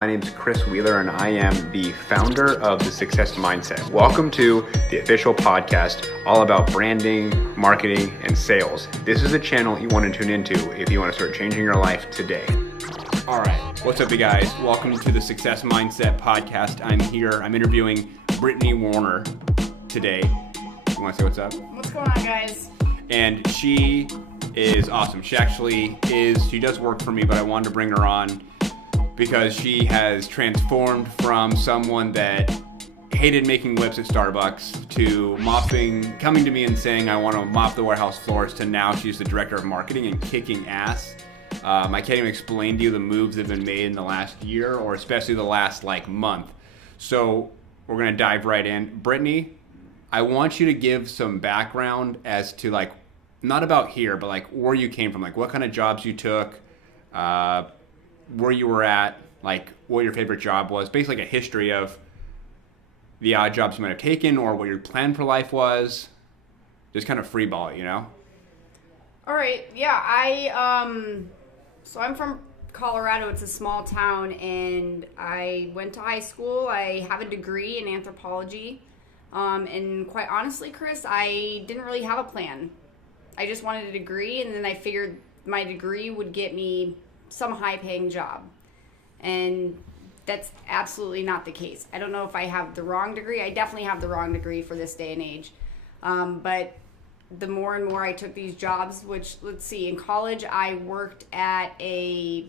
My name is Chris Wheeler, and I am the founder of the Success Mindset. Welcome to the official podcast all about branding, marketing, and sales. This is a channel you want to tune into if you want to start changing your life today. All right, what's up, you guys? Welcome to the Success Mindset podcast. I'm interviewing Brittany Warner today. You want to say what's up? What's going on, guys? And she is awesome. She does work for me, but I wanted to bring her on because she has transformed from someone that hated making whips at Starbucks to coming to me and saying, I want to mop the warehouse floors, to now she's the director of marketing and kicking ass. I can't even explain to you the moves that have been made in the last year, or especially the last month. So we're going to dive right in. Brittany, I want you to give some background as to not about here, but where you came from, what kind of jobs you took, where you were at, what your favorite job was, basically a history of the odd jobs you might have taken or what your plan for life was. Just kind of free ball it, All right, yeah, so I'm from Colorado. It's a small town, and I went to high school. I have a degree in anthropology, and quite honestly, Chris, I didn't really have a plan. I just wanted a degree, and then I figured my degree would get me some high-paying job, and that's absolutely not the case. I don't know if I have the wrong degree. I definitely have the wrong degree for this day and age, but the more and more I took these jobs, which, let's see, in college I worked at a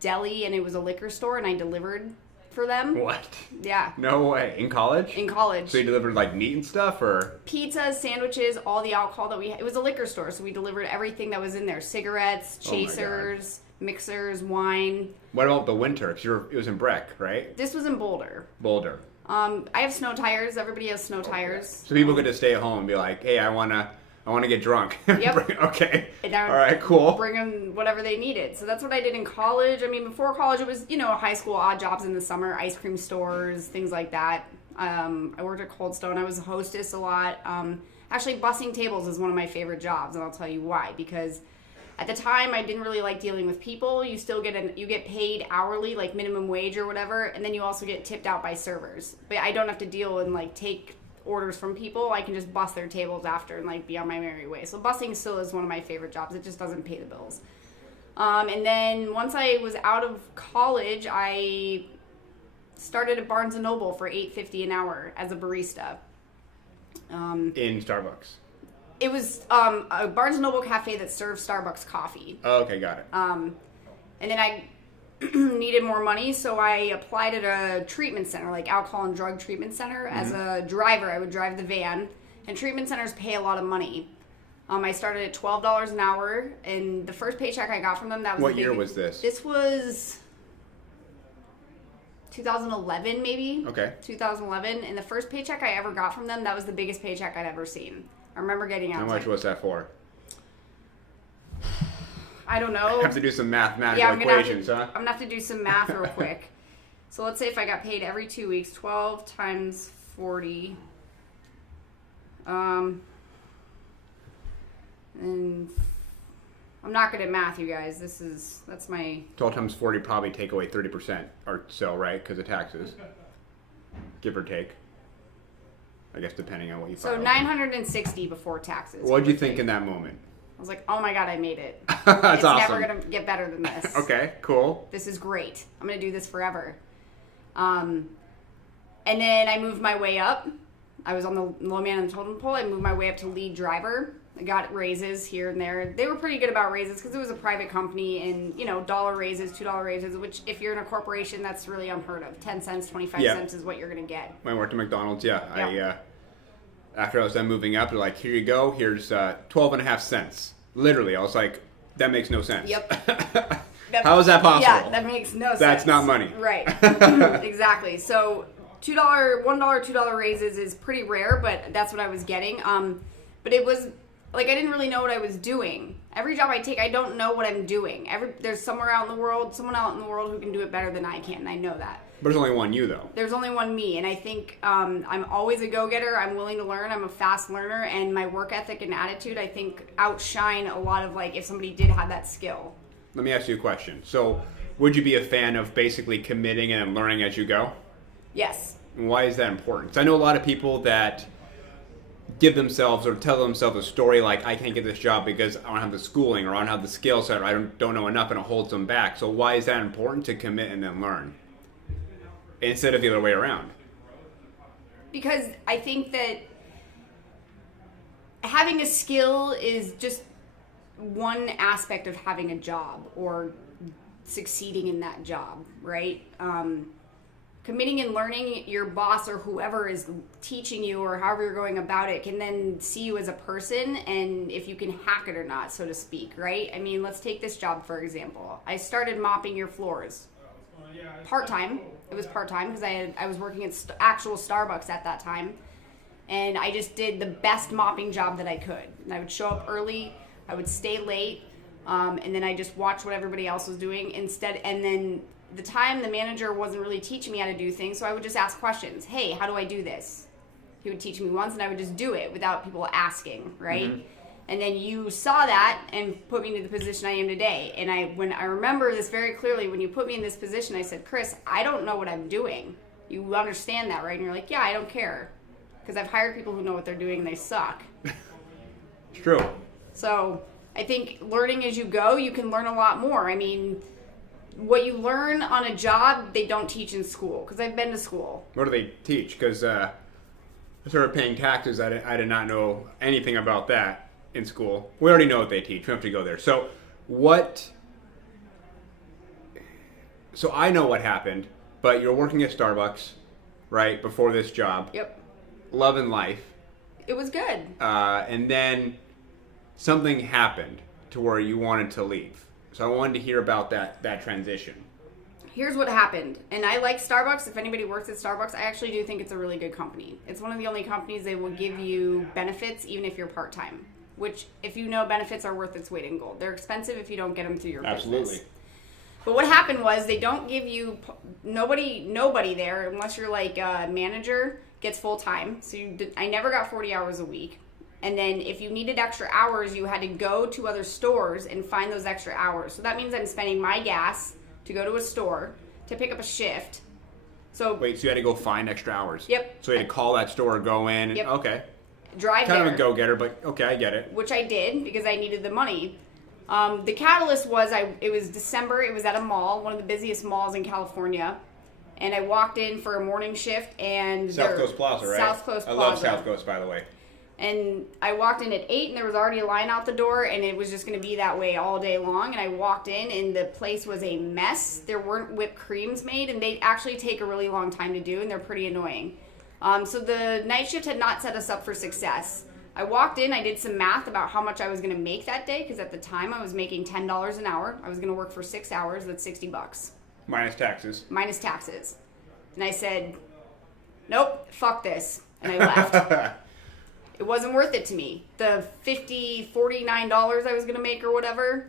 deli, and it was a liquor store, and I delivered for them. What? Yeah. No way. In college? In college. So you delivered meat and stuff, or? Pizzas, sandwiches, all the alcohol that we had. It was a liquor store, so we delivered everything that was in there. Cigarettes, chasers, mixers, wine. What about the winter? Because it was in Breck, right? This was in Boulder. Boulder. I have snow tires. Everybody has snow tires. So people get to stay at home and be like, hey, I wanna get drunk. Yep. Okay. All right, cool. Bring them whatever they needed. So that's what I did in college. I mean, before college, it was, high school odd jobs in the summer, ice cream stores, things like that. I worked at Cold Stone. I was a hostess a lot. Actually, bussing tables is one of my favorite jobs, and I'll tell you why. Because at the time, I didn't really like dealing with people. You still get paid hourly, like minimum wage or whatever, and then you also get tipped out by servers. But I don't have to deal and take orders from people. I can just bus their tables after and be on my merry way. So busing still is one of my favorite jobs. It just doesn't pay the bills. And then once I was out of college, I started at Barnes & Noble for $8.50 an hour as a barista. In Starbucks. It was a Barnes & Noble cafe that served Starbucks coffee. Oh, okay, got it. And then I needed more money, so I applied at a treatment center, alcohol and drug treatment center. Mm-hmm. As a driver, I would drive the van, and treatment centers pay a lot of money. I started at $12 an hour, and the first paycheck I got from them, that was What year was this? This was 2011, maybe. Okay. 2011, and the first paycheck I ever got from them, that was the biggest paycheck I'd ever seen. I remember getting out. How much was that for? I don't know. I have to do some mathematical equations, huh? I'm going to have to do some math real quick. So let's say if I got paid every 2 weeks, 12 times 40. And I'm not good at math, you guys. That's my... 12 times 40 probably take away 30% or so, right? Because of taxes. Give or take. I guess depending on what you file. So 960 before taxes. What did you think in that moment? I was like, oh my God, I made it. That's it's awesome. never going to get better than this. Okay, cool. This is great. I'm going to do this forever. And then I moved my way up. I was on the low man on the totem pole. I moved my way up to lead driver. I got raises here and there. They were pretty good about raises because it was a private company, and, $1 raises, $2 raises, which if you're in a corporation, that's really unheard of. 10 cents, 25 cents is what you're going to get. When I worked at McDonald's, yeah. Yep. After I was done moving up, they're like, here you go, here's 12 and a half cents. Literally, I was like, that makes no sense. Yep. How is that possible? Yeah, that makes no sense. That's not money. Right. Exactly. So $1, $2 raises is pretty rare, but that's what I was getting. But it was, I didn't really know what I was doing. Every job I take, I don't know what I'm doing. There's someone out in the world who can do it better than I can, and I know that. But there's only one you, though. There's only one me, and I think I'm always a go-getter. I'm willing to learn. I'm a fast learner, and my work ethic and attitude, I think, outshine a lot of, if somebody did have that skill. Let me ask you a question. So would you be a fan of basically committing and learning as you go? Yes. And why is that important? 'Cause I know a lot of people that give themselves or tell themselves a story like, I can't get this job because I don't have the schooling or I don't have the skill set or I don't know enough, and it holds them back. So why is that important to commit and then learn instead of the other way around? Because I think that having a skill is just one aspect of having a job or succeeding in that job, right? Committing and learning, your boss or whoever is teaching you or however you're going about it can then see you as a person and if you can hack it or not, so to speak, right? I mean, let's take this job for example. I started mopping your floors part-time. It was part-time because I was working at actual Starbucks at that time, and I just did the best mopping job that I could. And I would show up early, I would stay late, and then I just watched what everybody else was doing instead. And then the time the manager wasn't really teaching me how to do things, so I would just ask questions. Hey, how do I do this? He would teach me once, and I would just do it without people asking, right? Mm-hmm. And then you saw that and put me into the position I am today. And when I remember this very clearly, when you put me in this position, I said, Chris, I don't know what I'm doing. You understand that, right? And you're like, yeah, I don't care. Because I've hired people who know what they're doing and they suck. It's true. So I think learning as you go, you can learn a lot more. I mean, what you learn on a job, they don't teach in school. Because I've been to school. What do they teach? Because I started paying taxes. I did not know anything about that in school. We already know what they teach. We don't have to go there. So I know what happened, but you're working at Starbucks, right, before this job. Yep. Loving life. It was good. And then something happened to where you wanted to leave. So I wanted to hear about that transition. Here's what happened. And I like Starbucks. If anybody works at Starbucks, I actually do think it's a really good company. It's one of the only companies that will give you benefits even if you're part-time. Which, if you know, benefits are worth its weight in gold. They're expensive if you don't get them through your business. But what happened was they don't give you, nobody there, unless you're like a manager, gets full time. So I never got 40 hours a week. And then if you needed extra hours, you had to go to other stores and find those extra hours. So that means I'm spending my gas to go to a store to pick up a shift. So wait, so you had to go find extra hours? Yep. So you had to call that store, go in, yep. Okay. Drive kind there. of a go-getter, but okay, I get it. Which I did because I needed the money. The catalyst was it was December. It was at a mall, one of the busiest malls in California, and I walked in for a morning shift. And South Coast Plaza, right? South Coast Plaza. I love South Coast, by the way. And I walked in at 8, and there was already a line out the door, and it was just going to be that way all day long. And I walked in, and the place was a mess. There weren't whipped creams made, and they actually take a really long time to do, and they're pretty annoying. So the night shift had not set us up for success. I walked in, I did some math about how much I was going to make that day, because at the time I was making $10 an hour. I was going to work for 6 hours, that's $60. Minus taxes. Minus taxes. And I said, nope, fuck this. And I left. It wasn't worth it to me. The $49 I was going to make or whatever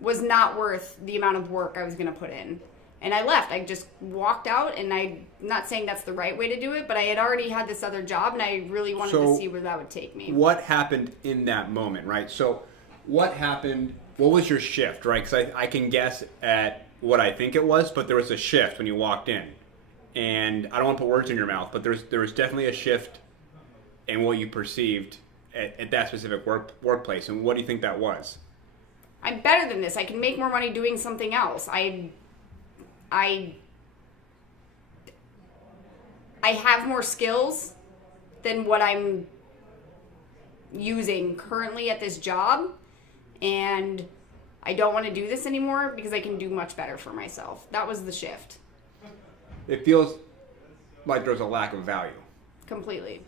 was not worth the amount of work I was going to put in. And I left. I just walked out, and I'm not saying that's the right way to do it, but I had already had this other job, and I really wanted to see where that would take me. What happened in that moment, right? So what happened? What was your shift, right? Because I can guess at what I think it was, but there was a shift when you walked in. And I don't want to put words in your mouth, but there was definitely a shift in what you perceived at that specific workplace. And what do you think that was? I'm better than this. I can make more money doing something else. I have more skills than what I'm using currently at this job, and I don't want to do this anymore because I can do much better for myself. That was the shift. It feels like there's a lack of value. Completely.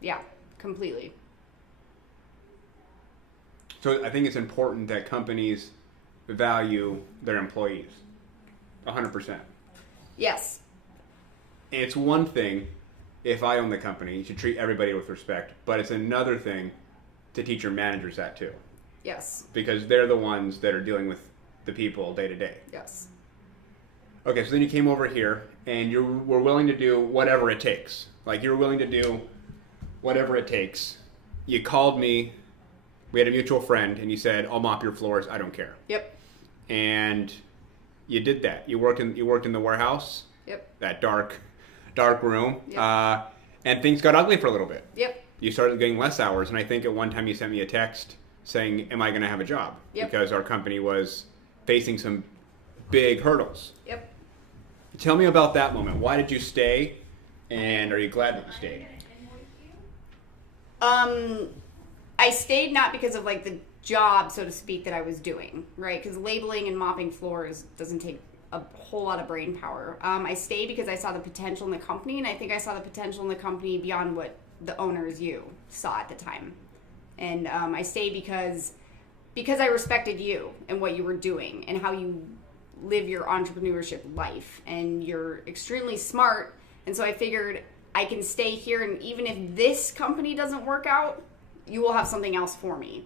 Yeah, completely. So I think it's important that companies value their employees. 100%. Yes. It's one thing if I own the company, you should treat everybody with respect, but it's another thing to teach your managers that too. Yes. Because they're the ones that are dealing with the people day to day. Yes. Okay, so then you came over here and you were willing to do whatever it takes. Like you were willing to do whatever it takes. You called me, we had a mutual friend, and you said, I'll mop your floors, I don't care. Yep. And you did that. You worked in the warehouse. Yep. That dark room. Yep. And things got ugly for a little bit. Yep. You started getting less hours, and I think at one time you sent me a text saying, "Am I going to have a job?" Yep. Because our company was facing some big hurdles. Yep. Tell me about that moment. Why did you stay, and are you glad that you stayed? I stayed not because of like the job, so to speak, that I was doing, right? Because labeling and mopping floors doesn't take a whole lot of brain power. I stayed because I saw the potential in the company, and I think I saw the potential in the company beyond what the owners you saw at the time. And I stayed because I respected you and what you were doing and how you live your entrepreneurship life, and you're extremely smart. And so I figured I can stay here, and even if this company doesn't work out, you will have something else for me.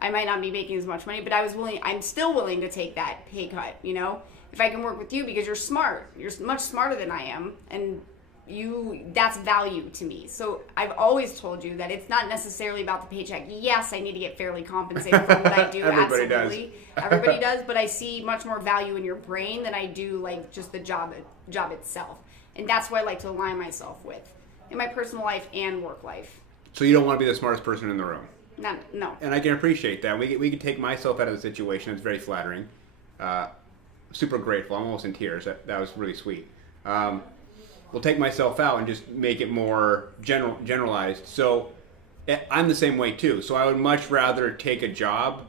I might not be making as much money, but I'm still willing to take that pay cut, you know? If I can work with you because you're smart. You're much smarter than I am, and that's value to me. So I've always told you that it's not necessarily about the paycheck. Yes, I need to get fairly compensated for what I do. Everybody absolutely. Everybody does, but I see much more value in your brain than I do like just the job itself. And that's what I like to align myself with in my personal life and work life. So you don't want to be the smartest person in the room. No. And I can appreciate that. We can take myself out of the situation. It's very flattering. Super grateful. I'm almost in tears. That was really sweet. We'll take myself out and just make it more generalized. So I'm the same way too. So I would much rather take a job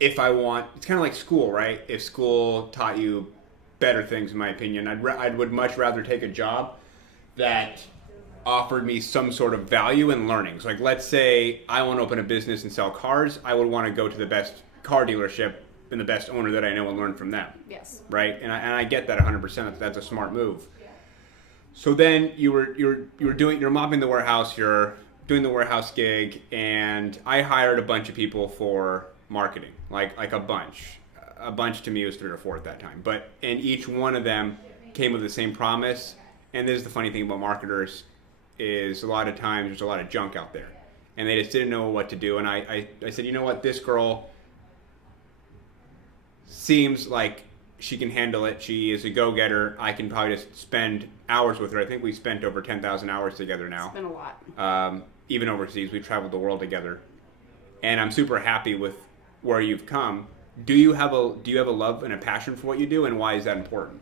if I want. It's kind of like school, right? If school taught you better things, in my opinion, I would much rather take a job that offered me some sort of value in learning. So like, let's say I want to open a business and sell cars. I would want to go to the best car dealership and the best owner that I know and learn from them. Yes. Right? And I get that 100%. That's a smart move. So then you're mopping the warehouse, you're doing the warehouse gig, and I hired a bunch of people for marketing. Like a bunch. A bunch to me was 3 or 4 at that time. And each one of them came with the same promise. And this is the funny thing about marketers, is a lot of times there's a lot of junk out there, and they just didn't know what to do. And I said, you know what, this girl seems like she can handle it. She is a go-getter. I can probably just spend hours with her. I think we spent over 10,000 hours together now. It's been a lot. Even overseas, we've traveled the world together, and I'm super happy with where you've come. Do you have a love and a passion for what you do, and why is that important?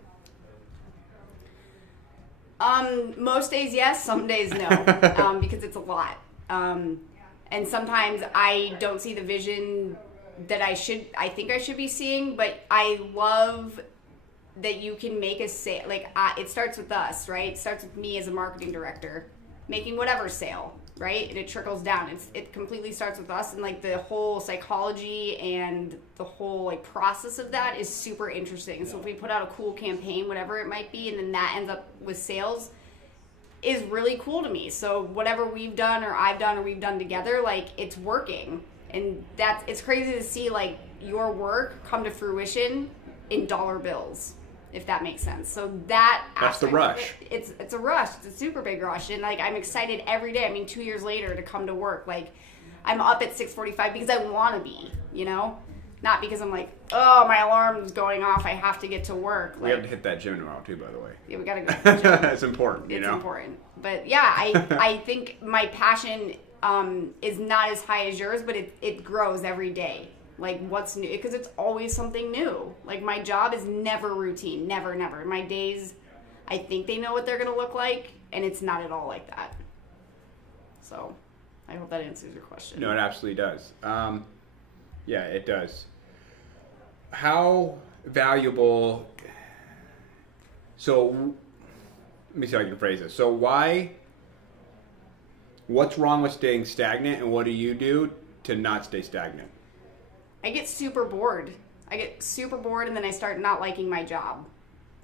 Most days yes, some days no, because it's a lot. And sometimes I don't see the vision that I think I should be seeing, but I love that you can make a sale. Like, it starts with us, right? It starts with me as a marketing director making whatever sale, right? And it trickles down. It completely starts with us, and like the whole psychology and the whole like process of that is super interesting. So if we put out a cool campaign, whatever it might be, and then that ends up with sales, is really cool to me. So whatever we've done or I've done or we've done together, like, it's working. And it's crazy to see like your work come to fruition in dollar bills, if that makes sense. So that's the rush. It's a rush. It's a super big rush. And like, I'm excited every day. I mean, 2 years later to come to work, like, I'm up at 6:45 because I want to be, you know, not because I'm like, oh, my alarm's going off, I have to get to work. We have to hit that gym tomorrow too, by the way. Yeah, we gotta go to the gym. It's important, you know? It's important. But yeah, I think my passion is not as high as yours, but it grows every day. Like, what's new? Because it's always something new. Like, my job is never routine. Never. My days, I think they know what they're going to look like, and it's not at all like that. So, I hope that answers your question. No, it absolutely does. Yeah, it does. How valuable... So, let me see how I can phrase this. So, what's wrong with staying stagnant, and what do you do to not stay stagnant? I get super bored. And then I start not liking my job.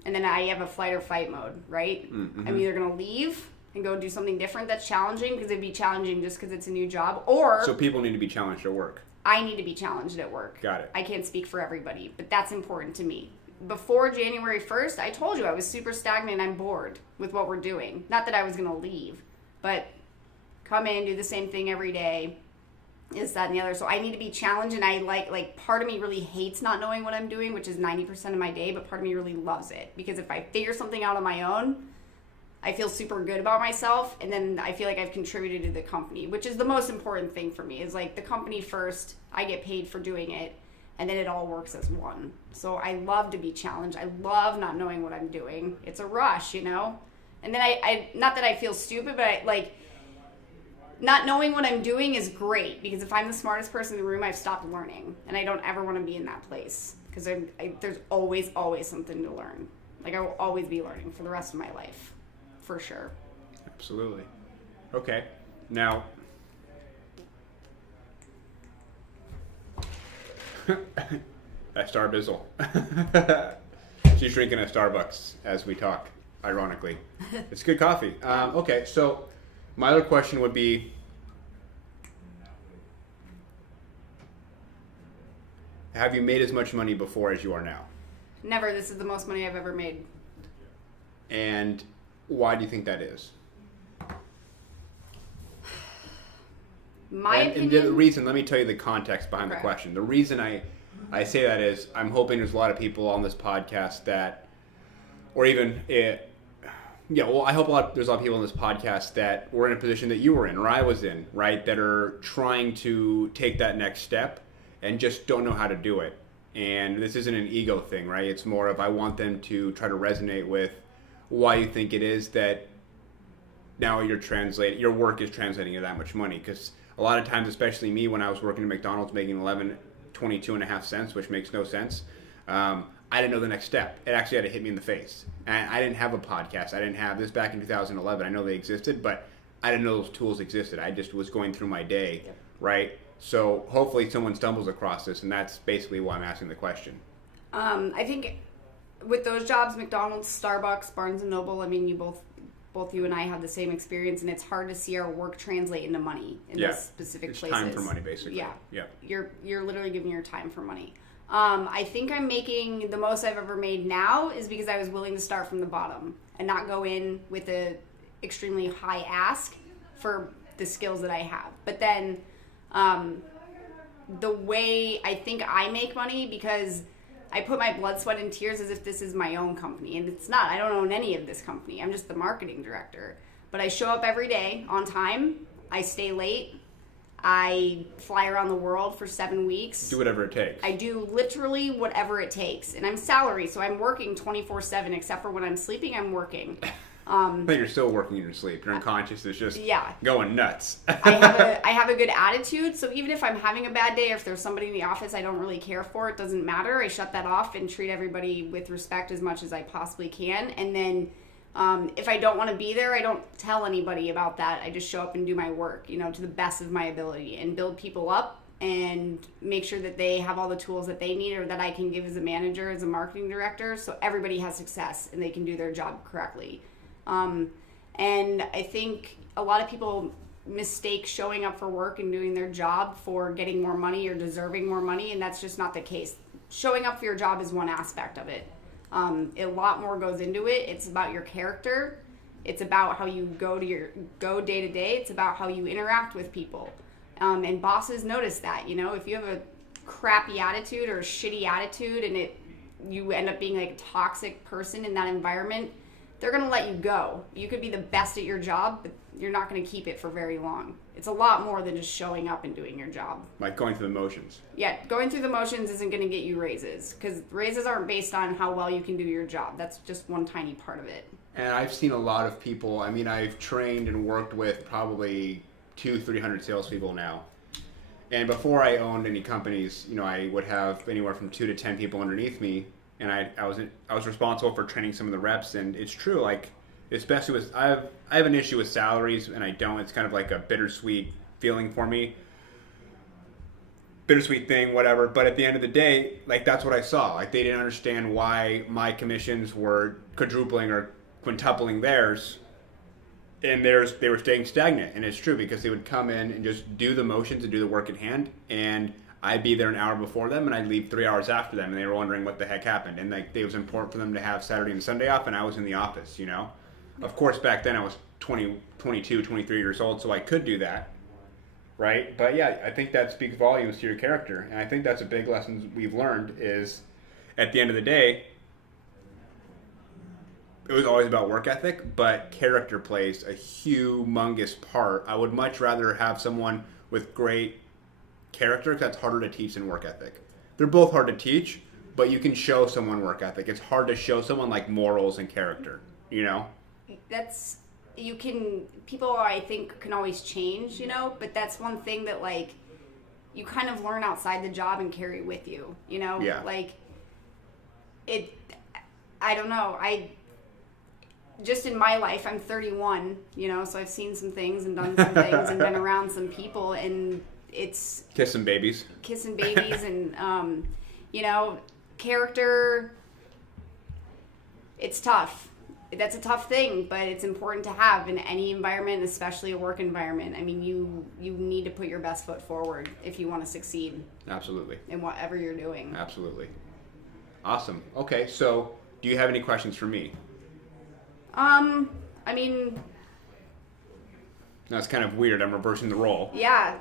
And then I have a flight or fight mode, right? Mm-hmm. I'm either going to leave and go do something different that's challenging, because it'd be challenging just because it's a new job, or... So people need to be challenged at work. I need to be challenged at work. Got it. I can't speak for everybody, but that's important to me. Before January 1st, I told you I was super stagnant and I'm bored with what we're doing. Not that I was going to leave, but come in, do the same thing every day. this, that, and the other. So I need to be challenged, and I like part of me really hates not knowing what I'm doing, which is 90% of my day, but part of me really loves it. Because if I figure something out on my own, I feel super good about myself, and then I feel like I've contributed to the company, which is the most important thing for me, is like the company first, I get paid for doing it, and then it all works as one. So I love to be challenged. I love not knowing what I'm doing. It's a rush, you know? And then I not that I feel stupid, but I like, not knowing what I'm doing is great, because if I'm the smartest person in the room, I've stopped learning, and I don't ever want to be in that place, because there's always something to learn. Like, I will always be learning for the rest of my life, for sure. Absolutely. Okay. Now, a Star Bizzle. She's drinking a Starbucks as we talk, ironically. It's good coffee. Okay, so my other question would be, have you made as much money before as you are now? Never. This is the most money I've ever made. And why do you think that is? My opinion. And the reason, let me tell you the context behind the Okay. question. The reason I say that is I'm hoping there's a lot of people on this podcast that, or even, I hope there's a lot of people on this podcast that were in a position that you were in, or I was in, right? That are trying to take that next step and just don't know how to do it. And this isn't an ego thing, right? It's more of, I want them to try to resonate with why you think it is that now your work is translating to that much money. Because a lot of times, especially me, when I was working at McDonald's making 22 and a half cents, which makes no sense, I didn't know the next step. It actually had to hit me in the face. And I didn't have a podcast. I didn't have this back in 2011. I know they existed, but I didn't know those tools existed. I just was going through my day, right? So hopefully someone stumbles across this, and that's basically why I'm asking the question. I think with those jobs, McDonald's, Starbucks, Barnes & Noble, I mean, both you and I have the same experience, and it's hard to see our work translate into money in those specific places. It's time for money, basically. Yeah. You're literally giving your time for money. I think I'm making the most I've ever made now is because I was willing to start from the bottom and not go in with a extremely high ask for the skills that I have. But then the way I think I make money, because I put my blood, sweat, and tears as if this is my own company, and it's not. I don't own any of this company. I'm just the marketing director. But I show up every day on time. I stay late. I fly around the world for 7 weeks. Do whatever it takes. I do literally whatever it takes. And I'm salary, so I'm working 24/7, except for when I'm sleeping, I'm working. But you're still working in your sleep. Your unconscious is just going nuts. I have a good attitude, so even if I'm having a bad day, or if there's somebody in the office I don't really care for, it doesn't matter. I shut that off and treat everybody with respect as much as I possibly can. And then if I don't want to be there, I don't tell anybody about that. I just show up and do my work, to the best of my ability, and build people up and make sure that they have all the tools that they need, or that I can give as a manager, as a marketing director, so everybody has success and they can do their job correctly. And I think a lot of people mistake showing up for work and doing their job for getting more money or deserving more money, and that's just not the case. Showing up for your job is one aspect of it. A lot more goes into it. It's about your character. It's about how you go day to day. It's about how you interact with people. And bosses notice that, if you have a crappy attitude or a shitty attitude, and you end up being like a toxic person in that environment, they're going to let you go. You could be the best at your job, but you're not going to keep it for very long. It's a lot more than just showing up and doing your job. Like going through the motions. Yeah, going through the motions isn't going to get you raises, because raises aren't based on how well you can do your job. That's just one tiny part of it. And I've seen a lot of people, I've trained and worked with probably 200-300 salespeople now. And before I owned any companies, I would have anywhere from 2 to 10 people underneath me. And I was responsible for training some of the reps, and it's true, like, especially with, I have an issue with salaries, and I don't. It's kind of like a bittersweet feeling for me. Bittersweet thing, whatever. But at the end of the day, like, that's what I saw. Like, they didn't understand why my commissions were quadrupling or quintupling theirs, and they were staying stagnant. And it's true, because they would come in and just do the motions and do the work at hand, and I'd be there an hour before them, and I'd leave 3 hours after them, and they were wondering what the heck happened. And like, it was important for them to have Saturday and Sunday off, and I was in the office, Of course, back then I was 22, 23 years old, so I could do that. right? But yeah, I think that speaks volumes to your character, and I think that's a big lesson we've learned is, at the end of the day, it was always about work ethic, but character plays a humongous part. I would much rather have someone with great character, because that's harder to teach than work ethic. They're both hard to teach, but you can show someone work ethic. It's hard to show someone like morals and character, you know? People I think can always change, but that's one thing that like you kind of learn outside the job and carry with you, Yeah. Like I don't know. Just in my life, I'm 31, so I've seen some things and done some things and been around some people, and it's kissing babies and character. It's tough. That's a tough thing, but it's important to have in any environment, especially a work environment. I mean, you need to put your best foot forward if you want to succeed. Absolutely. In whatever you're doing. Absolutely. Awesome. Okay, so do you have any questions for me? I mean, that's kind of weird. I'm reversing the role. Yeah.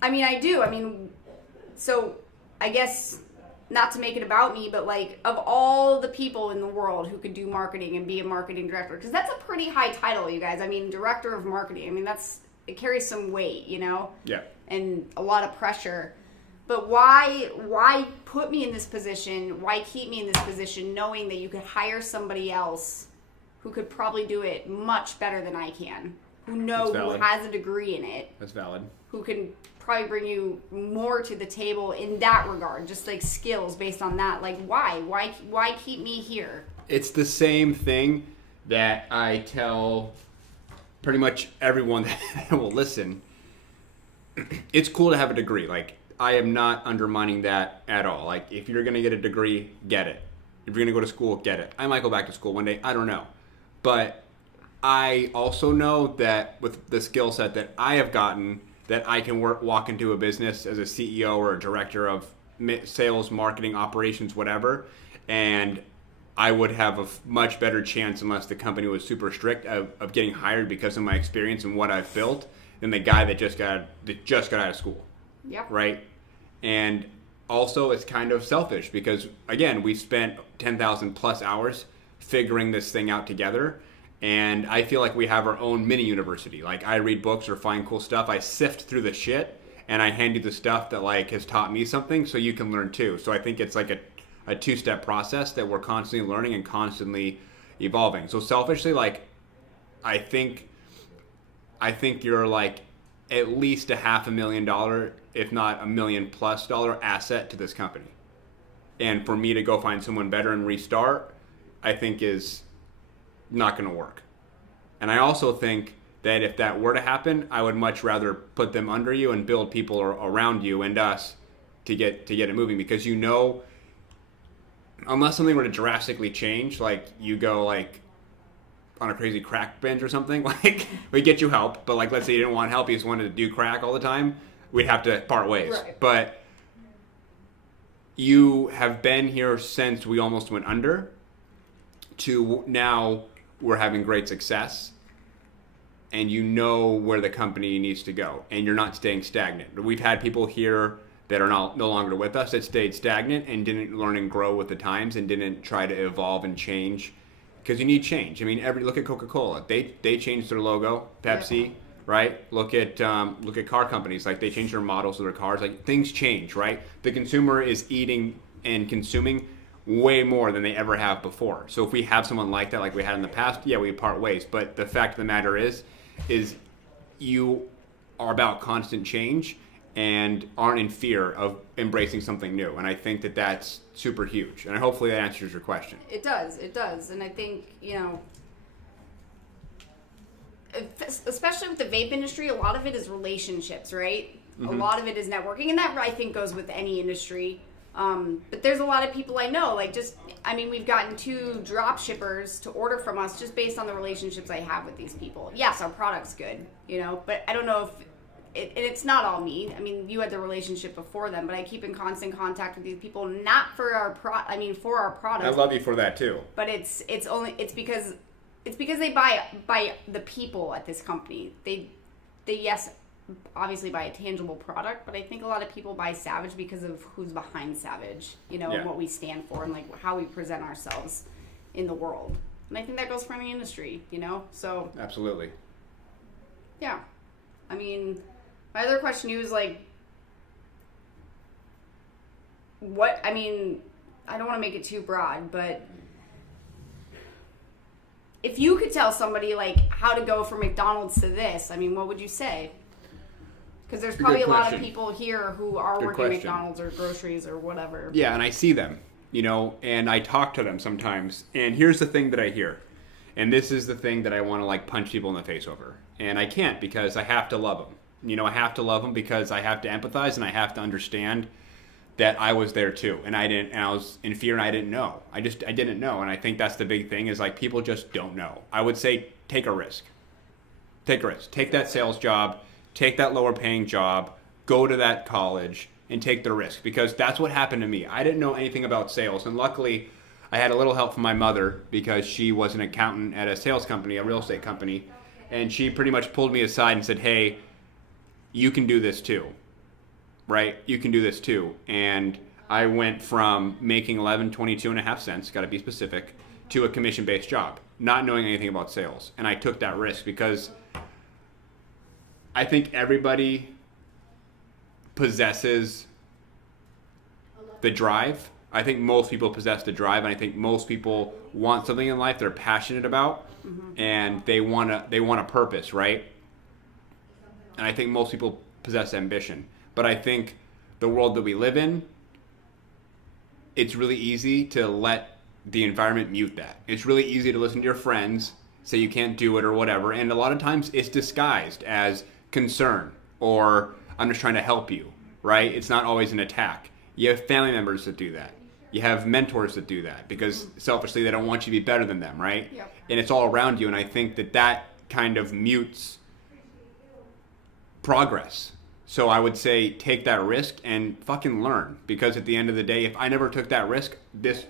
I mean, I do. So I guess not to make it about me, but like of all the people in the world who could do marketing and be a marketing director, because that's a pretty high title, you guys. I mean, director of marketing. I mean, it carries some weight, Yeah. And a lot of pressure. But why put me in this position? Why keep me in this position knowing that you could hire somebody else who could probably do it much better than I can, who has a degree in it. That's valid. Who can probably bring you more to the table in that regard, just like skills based on that. Like why keep me here? It's the same thing that I tell pretty much everyone that will listen. It's cool to have a degree. Like, I am not undermining that at all. Like, if you're going to get a degree, get it. If you're going to go to school, get it. I might go back to school one day. I don't know. But I also know that with the skill set that I have gotten, that I can walk into a business as a CEO or a director of sales, marketing, operations, whatever, and I would have a much better chance, unless the company was super strict, of getting hired because of my experience and what I've built, than the guy that just got out of school. Yeah. Right? And also, it's kind of selfish because, again, we spent 10,000 plus hours figuring this thing out together. And I feel like we have our own mini university. Like, I read books or find cool stuff. I sift through the shit and I hand you the stuff that like has taught me something so you can learn too. So I think it's like a two-step process that we're constantly learning and constantly evolving. So selfishly, like, I think you're like at least $500,000, if not $1 million+ asset to this company. And for me to go find someone better and restart, I think is not going to work. And I also think that if that were to happen, I would much rather put them under you and build people around you and us to get it moving, because unless something were to drastically change, like you go like on a crazy crack binge or something, like we get you help, but like let's say you didn't want help, you just wanted to do crack all the time, we'd have to part ways. Right. But you have been here since we almost went under to now we're having great success, and you know where the company needs to go, and you're not staying stagnant. We've had people here that are no longer with us that stayed stagnant and didn't learn and grow with the times and didn't try to evolve and change, because you need change. I mean, look at Coca-Cola. They changed their logo. Pepsi, yeah. Right? Look at car companies. Like, they change their models of their cars. Like, things change, right? The consumer is eating and consuming way more than they ever have before. So if we have someone like that, like we had in the past, yeah, we part ways. But the fact of the matter is you are about constant change and aren't in fear of embracing something new. And I think that that's super huge. And hopefully that answers your question. It does. And I think, especially with the vape industry, a lot of it is relationships, right? Mm-hmm. A lot of it is networking. And that, I think, goes with any industry. But there's a lot of people I know, we've gotten 2 drop shippers to order from us just based on the relationships I have with these people. Yes, our product's good, but I don't know if it's not all me. I mean, you had the relationship before them, but I keep in constant contact with these people, not for our for our product. I love you for that too. But it's because they buy the people at this company. They yes, obviously buy a tangible product, but I think a lot of people buy Savage because of who's behind Savage, you know, Yeah. and what we stand for and like how we present ourselves in the world. And I think that goes for any industry, you know? So Absolutely. yeah. I mean, my other question to you is like, I don't want to make it too broad, but if you could tell somebody like how to go from McDonald's to this, I mean, what would you say? Because there's probably a lot of question. people here who are Good working at question. McDonald's or groceries or whatever. Yeah, and I see them, you know, and I talk to them sometimes. And here's the thing that I hear. And this is the thing that I want to like punch people in the face over. And I can't because I have to love them. You know, I have to love them because I have to empathize and I have to understand that I was there too. And I was in fear and I didn't know. I didn't know. And I think that's the big thing is like people just don't know. I would say take a risk. Take a risk. Take that sales job. Take that lower paying job. Go to that college and take the risk because that's what happened to me. I didn't know anything about sales. And luckily, I had a little help from my mother because she was an accountant at a sales company, a real estate company. And she pretty much pulled me aside and said, hey, you can do this too. Right? You can do this too. And I went from making 22.5 cents, got to be specific, to a commission-based job, not knowing anything about sales. And I took that risk because I think everybody possesses the drive. I think most people possess the drive, and I think most people want something in life they're passionate about, and they want a purpose, right? And I think most people possess ambition. But I think the world that we live in, it's really easy to let the environment mute that. It's really easy to listen to your friends say you can't do it or whatever, and a lot of times it's disguised as concern or I'm just trying to help you, right? It's not always an attack. You have family members that do that. You have mentors that do that because selfishly they don't want you to be better than them, right? Yep. And it's all around you, and I think that kind of mutes progress. So I would say take that risk and fucking learn because at the end of the day, if I never took that risk,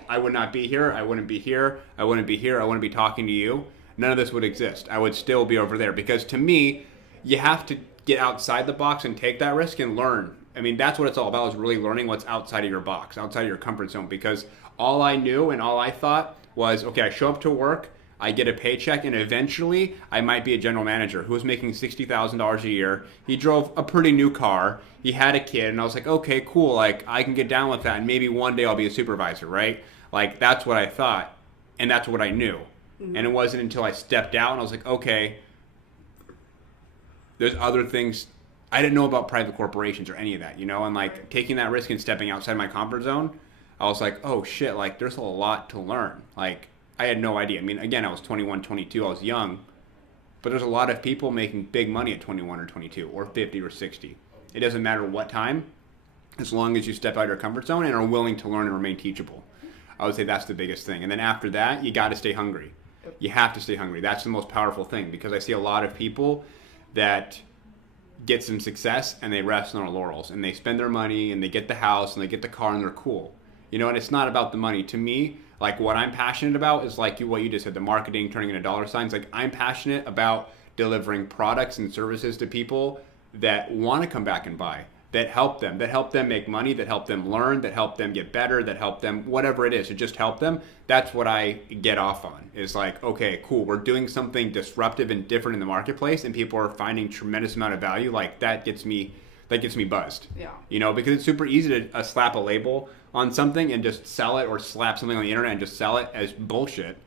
I would not be here. I wouldn't be here. I wouldn't be here. I wouldn't be talking to you. None of this would exist. I would still be over there because to me, you have to get outside the box and take that risk and learn. I mean, that's what it's all about is really learning what's outside of your box, outside of your comfort zone because all I knew and all I thought was, okay, I show up to work, I get a paycheck, and eventually I might be a general manager who was making $60,000 a year. He drove a pretty new car. He had a kid, and I was like, okay, cool. Like, I can get down with that, and maybe one day I'll be a supervisor, right? Like, that's what I thought, and that's what I knew. Mm-hmm. And it wasn't until I stepped out, and I was like, okay, there's other things. I didn't know about private corporations or any of that, you know? And, like, taking that risk and stepping outside my comfort zone, I was like, oh, shit, like, there's a lot to learn. Like, I had no idea. I mean, again, I was 21, 22. I was young. But there's a lot of people making big money at 21 or 22 or 50 or 60. It doesn't matter what time, as long as you step out of your comfort zone and are willing to learn and remain teachable. I would say that's the biggest thing. And then after that, you got to stay hungry. You have to stay hungry. That's the most powerful thing because I see a lot of people that get some success and they rest on their laurels and they spend their money and they get the house and they get the car and they're cool. You know, and it's not about the money. To me, like what I'm passionate about is like what you just said, the marketing turning into dollar signs. Like I'm passionate about delivering products and services to people that want to come back and buy, that help them make money, that help them learn, that help them get better, that help them, whatever it is, to just help them. That's what I get off on is like, okay, cool. We're doing something disruptive and different in the marketplace and people are finding tremendous amount of value. Like that gets me buzzed. Yeah. You know, because it's super easy to slap a label on something and just sell it or slap something on the internet and just sell it as bullshit.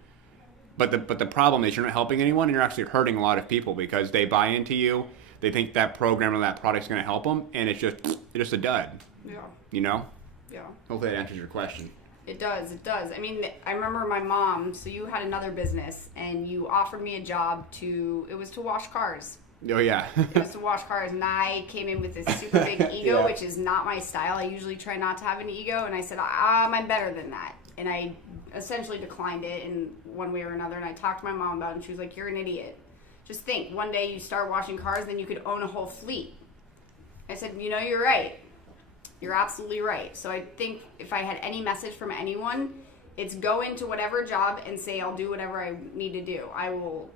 But the problem is you're not helping anyone and you're actually hurting a lot of people because they buy into you. They think that program or that product's going to help them and it's just a dud. Yeah. You know? Yeah. Hopefully that answers your question. It does. I mean, I remember my mom, so you had another business and you offered me a job it was to wash cars. Oh, yeah. It was to wash cars, and I came in with this super big ego, yeah. Which is not my style. I usually try not to have an ego, and I said, I'm better than that. And I essentially declined it in one way or another, and I talked to my mom about it, and she was like, you're an idiot. Just think, one day you start washing cars, then you could own a whole fleet. I said, you know, you're right. You're absolutely right. So I think if I had any message from anyone, it's go into whatever job and say, I'll do whatever I need to do. I will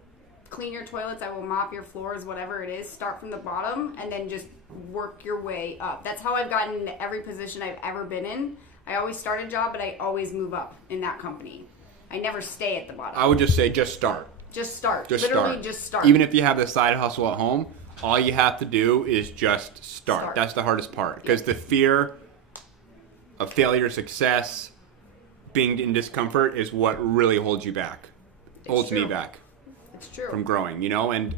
clean your toilets, I will mop your floors, whatever it is. Start from the bottom and then just work your way up. That's how I've gotten into every position I've ever been in. I always start a job, but I always move up in that company. I never stay at the bottom. I would just say just start. Just start. Literally just start. Even if you have the side hustle at home, all you have to do is just start. That's the hardest part. Because the fear of failure, success, being in discomfort is what really holds you back. Holds me back. It's true. From growing, you know? And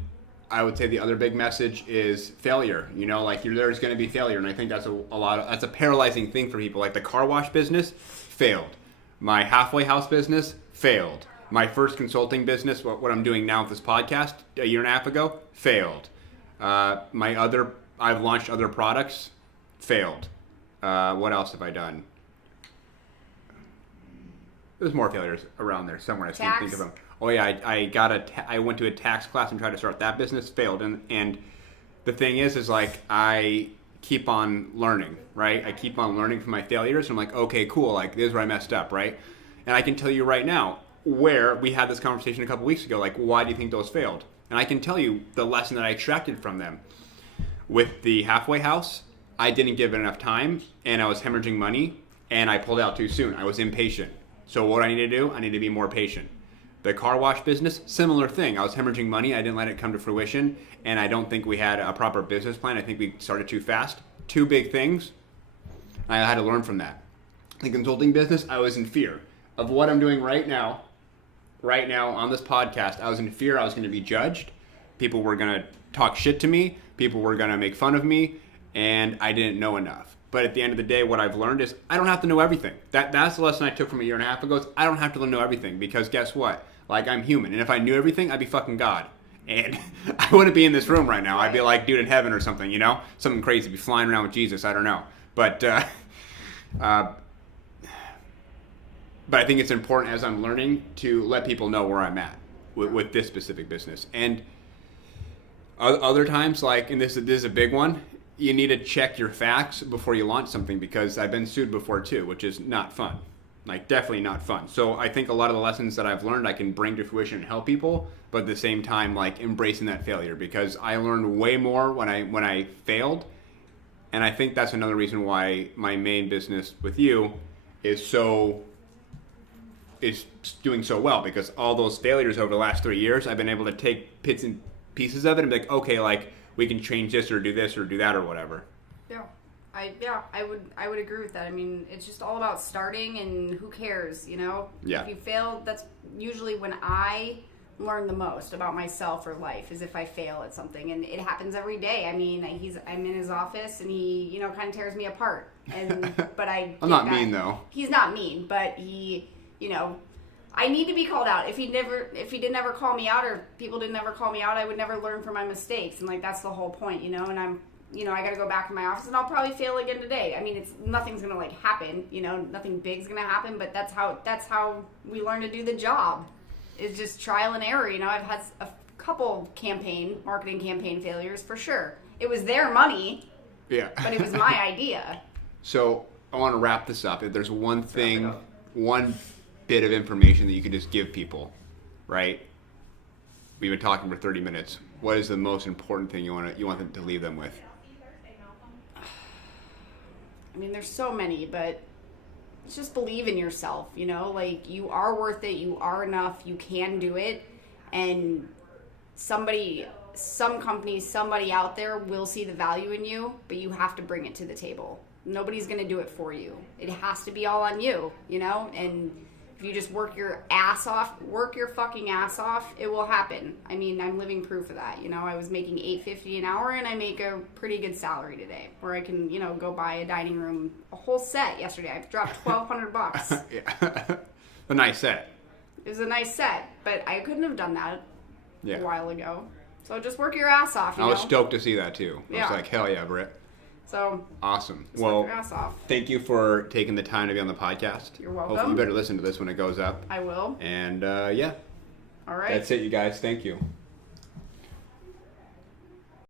I would say the other big message is failure. You know, like there's going to be failure. And I think that's that's a paralyzing thing for people. Like the car wash business failed. My halfway house business failed. My first consulting business, what I'm doing now with this podcast, a year and a half ago, failed. I've launched other products, failed. What else have I done? There's more failures around there somewhere. I can't think of them. Oh yeah, I went to a tax class and tried to start that business, failed. And the thing is like I keep on learning, right? I keep on learning from my failures. And I'm like, okay, cool. Like this is where I messed up, right? And I can tell you right now, where we had this conversation a couple weeks ago, like why do you think those failed? And I can tell you the lesson that I extracted from them. With the halfway house, I didn't give it enough time and I was hemorrhaging money and I pulled out too soon. I was impatient. So what I need to do, I need to be more patient. The car wash business, similar thing. I was hemorrhaging money. I didn't let it come to fruition and I don't think we had a proper business plan. I think we started too fast. Two big things. I had to learn from that. The consulting business, I was in fear of what I'm doing right now on this podcast. I was in fear I was going to be judged. People were going to talk shit to me. People were going to make fun of me. And I didn't know enough. But at the end of the day, what I've learned is I don't have to know everything. That's the lesson I took from a year and a half ago. Is I don't have to know everything because guess what? Like I'm human. And if I knew everything, I'd be fucking God. And I wouldn't be in this room right now. I'd be like dude in heaven or something, you know? Something crazy. Be flying around with Jesus. I don't know. But I think it's important as I'm learning to let people know where I'm at with this specific business. And other times, like, and this is a big one, you need to check your facts before you launch something because I've been sued before too, which is not fun. Like, definitely not fun. So I think a lot of the lessons that I've learned I can bring to fruition and help people, but at the same time, like, embracing that failure because I learned way more when I failed. And I think that's another reason why my main business with you is doing so well because all those failures over the last 3 years, I've been able to take bits and pieces of it and be like, okay, like we can change this or do that or whatever. Yeah, I would agree with that. I mean, it's just all about starting and who cares, you know? Yeah. If you fail, that's usually when I learn the most about myself or life is if I fail at something, and it happens every day. I mean, I'm in his office and he, you know, kind of tears me apart. And but I'm not mean though. He's not mean, but he, you know, I need to be called out. If he didn't ever call me out or people didn't ever call me out, I would never learn from my mistakes. And like that's the whole point, you know. And I'm, you know, I got to go back in my office and I'll probably fail again today. I mean, nothing's gonna like happen, you know, nothing big's gonna happen. But that's how we learn to do the job. It's just trial and error. You know, I've had a couple marketing campaign failures for sure. It was their money. Yeah. But it was my idea. So I want to wrap this up. If there's one bit of information that you could just give people, right? We've been talking for 30 minutes. What is the most important thing you want them to leave them with? I mean, there's so many, but just believe in yourself, you know? Like, you are worth it, you are enough, you can do it, and some company, somebody out there will see the value in you, but you have to bring it to the table. Nobody's going to do it for you. It has to be all on you, you know? And if you just work your fucking ass off, it will happen. I mean, I'm living proof of that. You know, I was making $8.50 an hour and I make a pretty good salary today where I can, you know, go buy a dining room, a whole set yesterday. I dropped $1,200. Yeah. A nice set. It was a nice set, but I couldn't have done that a while ago. So just work your ass off, you know? I was stoked to see that too. I was like, hell yeah, Britt. So awesome. Well, work your ass off. Thank you for taking the time to be on the podcast. You're welcome. Hopefully you better listen to this when it goes up. I will. And yeah. All right. That's it, you guys. Thank you.